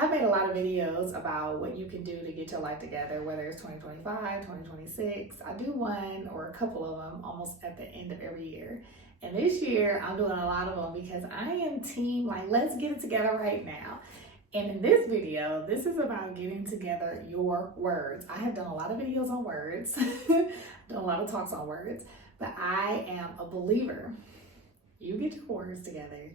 I've made a lot of videos about what you can do to get your life together, whether it's 2025, 2026. I do one or a couple of them almost at the end of every year. And this year, I'm doing a lot of them because I am team, like, let's get it together right now. And in this video, this is about getting together your words. I have done a lot of videos on words, done a lot of talks on words, but I am a believer. You get your words together,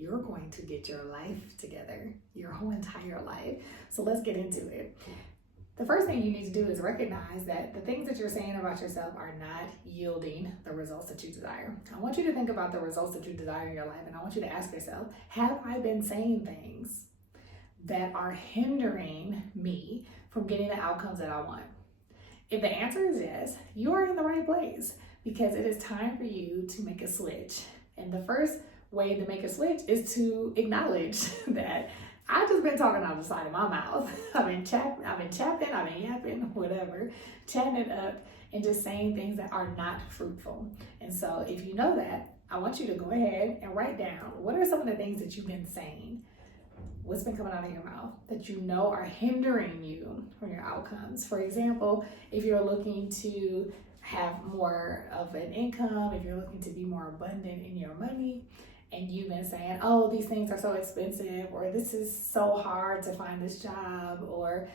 you're going to get your life together, your whole entire life. So let's get into it. The first thing you need to do is recognize that the things that you're saying about yourself are not yielding the results that you desire. I want you to think about the results that you desire in your life, and I want you to ask yourself, have I been saying things that are hindering me from getting the outcomes that I want? If the answer is yes, you are in the right place, because it is time for you to make a switch. And the first way to make a switch is to acknowledge that I've just been talking out the side of my mouth. I've been chapping, I've been yapping, whatever, chatting it up and just saying things that are not fruitful. And so if you know that, I want you to go ahead and write down, what are some of the things that you've been saying? What's been coming out of your mouth that you know are hindering you from your outcomes? For example, if you're looking to have more of an income, if you're looking to be more abundant in your money, and you've been saying, oh, these things are so expensive, or this is so hard to find this job, or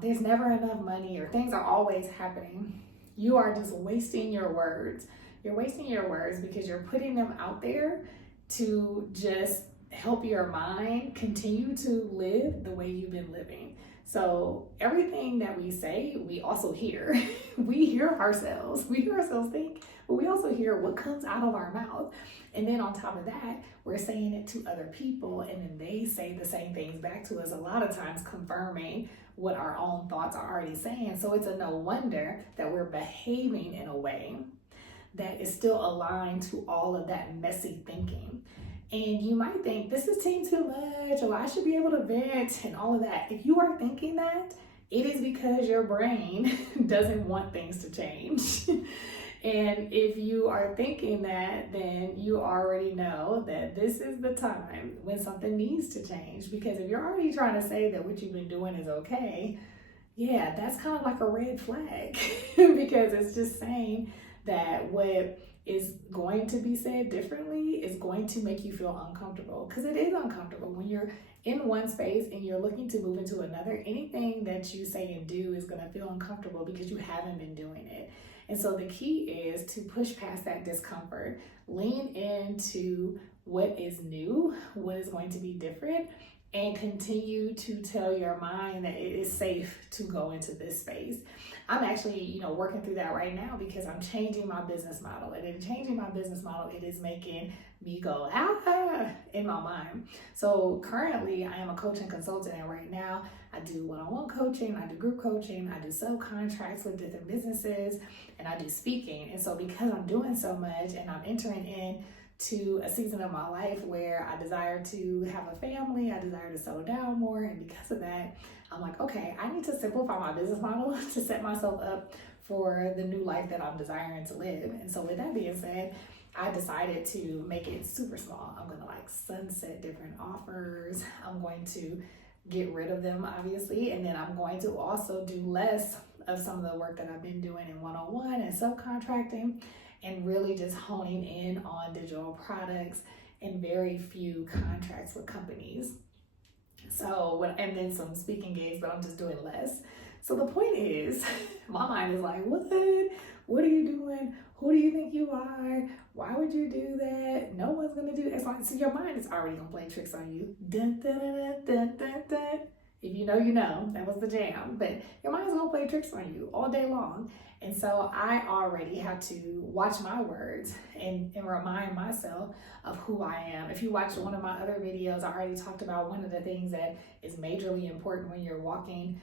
there's never enough money, or things are always happening, you are just wasting your words. You're wasting your words because you're putting them out there to just help your mind continue to live the way you've been living. So everything that we say, we also hear. We hear ourselves. We hear ourselves think, but we also hear what comes out of our mouth. And then on top of that, we're saying it to other people, and then they say the same things back to us, a lot of times confirming what our own thoughts are already saying. So it's a no wonder that we're behaving in a way that is still aligned to all of that messy thinking. And you might think, this is too much, or I should be able to vent and all of that. If you are thinking that, it is because your brain doesn't want things to change. And if you are thinking that, then you already know that this is the time when something needs to change. Because if you're already trying to say that what you've been doing is okay, yeah, that's kind of like a red flag because it's just saying that what is going to be said differently is going to make you feel uncomfortable, because it is uncomfortable when you're in one space and you're looking to move into another. Anything that you say and do is going to feel uncomfortable because you haven't been doing it. And so the key is to push past that discomfort, lean into what is new, what is going to be different, and continue to tell your mind that it is safe to go into this space. I'm actually, working through that right now because I'm changing my business model. And in changing my business model, it is making me go, in my mind. So currently I am a coach and consultant, and right now I do one-on-one coaching, I do group coaching, I do subcontracts with different businesses, and I do speaking. And so because I'm doing so much and I'm entering in to a season of my life where I desire to have a family, I desire to settle down more, and because of that, I'm like, okay, I need to simplify my business model to set myself up for the new life that I'm desiring to live. And so with that being said, I decided to make it super small. I'm gonna sunset different offers. I'm going to get rid of them, obviously, and then I'm going to also do less of some of the work that I've been doing in one-on-one and subcontracting, and really just honing in on digital products and very few contracts with companies. So, and then some speaking gigs, but I'm just doing less. So the point is, my mind is like, what? What are you doing? Who do you think you are? Why would you do that? No one's gonna do that. So your mind is already gonna play tricks on you. Dun, dun, dun, dun, dun, dun. If you know, you know. That was the jam. But your mind's gonna play tricks on you all day long. And so I already have to watch my words and remind myself of who I am. If you watch one of my other videos, I already talked about one of the things that is majorly important when you're walking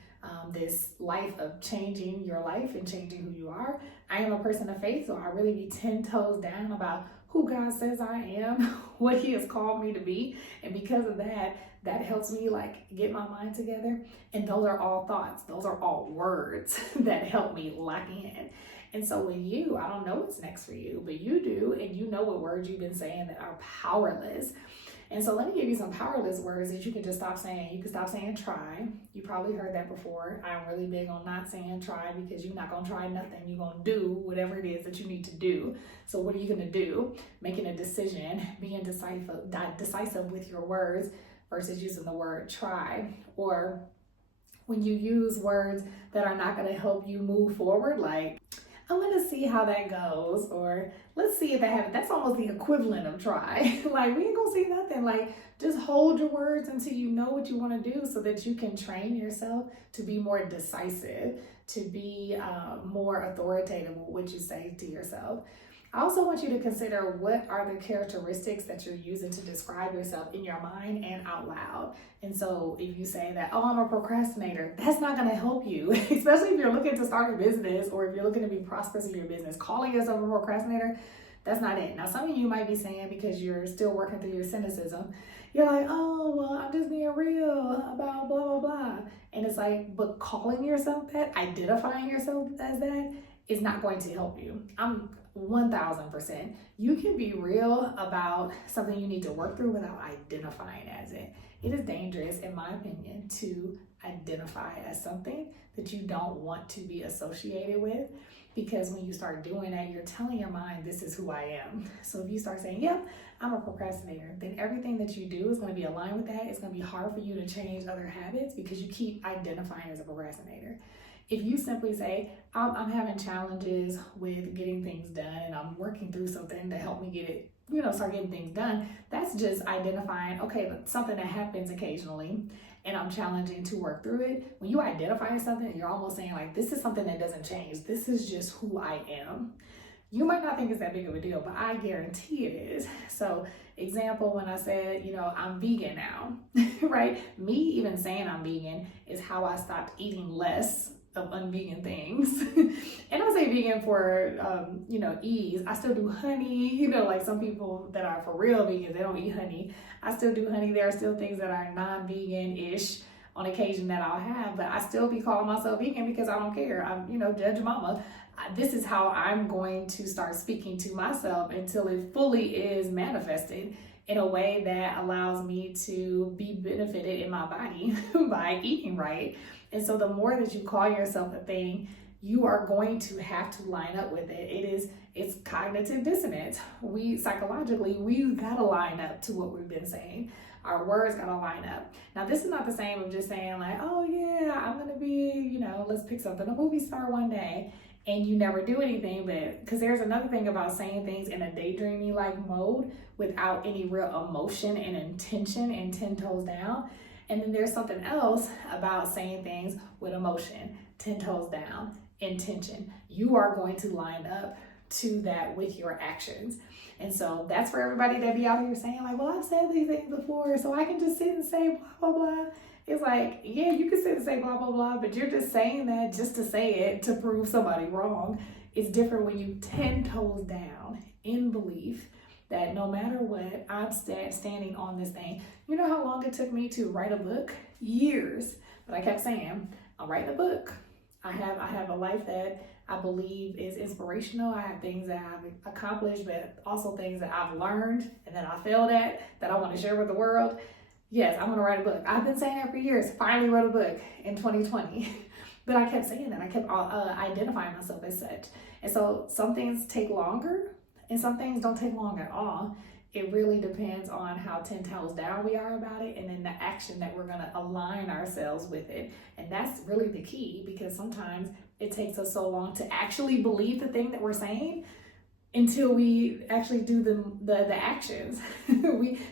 this life of changing your life and changing who you are. I am a person of faith, so I really be 10 toes down about who God says I am, what He has called me to be. And because of that, that helps me get my mind together. And those are all thoughts. Those are all words that help me lock in. And so with you, I don't know what's next for you, but you do, and you know what words you've been saying that are powerless. And so let me give you some powerless words that you can just stop saying. You can stop saying try. You probably heard that before. I'm really big on not saying try because you're not going to try nothing. You're going to do whatever it is that you need to do. So what are you going to do? Making a decision, being decisive with your words versus using the word try. Or when you use words that are not going to help you move forward, like, I'm gonna see how that goes, or let's see if that happens. That's almost the equivalent of try. Like, we ain't gonna see nothing. Like, just hold your words until you know what you want to do so that you can train yourself to be more decisive, to be more authoritative with what you say to yourself. I also want you to consider what are the characteristics that you're using to describe yourself in your mind and out loud. And so if you say that, oh, I'm a procrastinator, that's not going to help you, especially if you're looking to start a business or if you're looking to be prosperous in your business. Calling yourself a procrastinator, that's not it. Now, some of you might be saying, because you're still working through your cynicism, you're like, oh, well, I'm just being real about blah, blah, blah. And it's like, but calling yourself that, identifying yourself as that, is not going to help you. I'm 1000%. You can be real about something you need to work through without identifying as it. It is dangerous, in my opinion, to identify as something that you don't want to be associated with, because when you start doing that, you're telling your mind, this is who I am. So if you start saying, yep, I'm a procrastinator, then everything that you do is going to be aligned with that. It's going to be hard for you to change other habits because you keep identifying as a procrastinator. If you simply say, I'm having challenges with getting things done and I'm working through something to help me get it, start getting things done, that's just identifying, okay, something that happens occasionally and I'm challenging to work through it. When you identify something, you're almost saying, like, this is something that doesn't change. This is just who I am. You might not think it's that big of a deal, but I guarantee it is. So, example, when I said, I'm vegan now, right? Me even saying I'm vegan is how I stopped eating less of unvegan things. And I say vegan for ease. I still do honey, like some people that are for real vegans, they don't eat honey. I still do honey. There are still things that are non-vegan-ish on occasion that I'll have, but I still be calling myself vegan because I don't care. I'm, judge mama. This is how I'm going to start speaking to myself until it fully is manifested in a way that allows me to be benefited in my body by eating right. And so the more that you call yourself a thing, you are going to have to line up with it. It's cognitive dissonance. Psychologically, we gotta line up to what we've been saying. Our words gotta line up. Now, this is not the same of just saying like, oh yeah, I'm gonna be, let's pick something, a movie star one day, and you never do anything. But because there's another thing about saying things in a daydreamy like mode without any real emotion and intention and 10 toes down. And then there's something else about saying things with emotion, 10 toes down, intention. You are going to line up to that with your actions. And so that's for everybody that be out here saying like, well, I've said these things before, so I can just sit and say blah, blah, blah. It's like, yeah, you can sit and say blah, blah, blah, but you're just saying that just to say it to prove somebody wrong. It's different when you 10 toes down in belief that no matter what, I'm standing on this thing. You know how long it took me to write a book? Years. But I kept saying, I'll write a book. I have a life that I believe is inspirational. I have things that I've accomplished, but also things that I've learned and that I failed at that I want to share with the world. Yes, I'm going to write a book. I've been saying that for years. Finally wrote a book in 2020. But I kept saying that. I kept identifying myself as such. And so some things take longer and some things don't take long at all. It really depends on how 10 toes down we are about it, and then the action that we're going to align ourselves with it. And that's really the key, because sometimes it takes us so long to actually believe the thing that we're saying until we actually do the actions.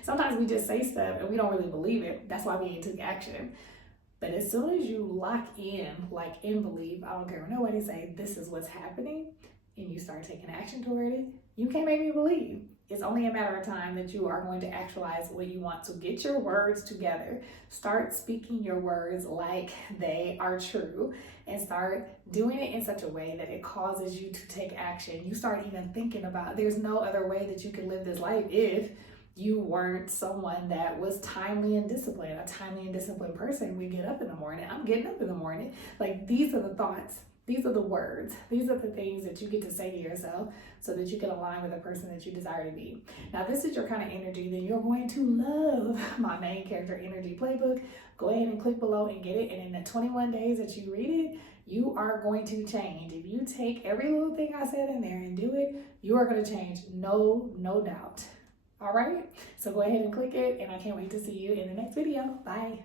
Sometimes we just say stuff and we don't really believe it. That's why we ain't took action. But as soon as you lock in, like in belief, I don't care what nobody say, this is what's happening, and you start taking action toward it, you can't make me believe. It's only a matter of time that you are going to actualize what you want. So get your words together. Start speaking your words like they are true, and start doing it in such a way that it causes you to take action. You start even thinking about, there's no other way that you can live this life if you weren't someone that was timely and disciplined. A timely and disciplined person, we get up in the morning. I'm getting up in the morning. Like, these are the thoughts These are the words. These are the things that you get to say to yourself so that you can align with the person that you desire to be. Now, if this is your kind of energy, then you're going to love my main character energy playbook. Go ahead and click below and get it. And in the 21 days that you read it, you are going to change. If you take every little thing I said in there and do it, you are going to change. No doubt. All right. So go ahead and click it. And I can't wait to see you in the next video. Bye.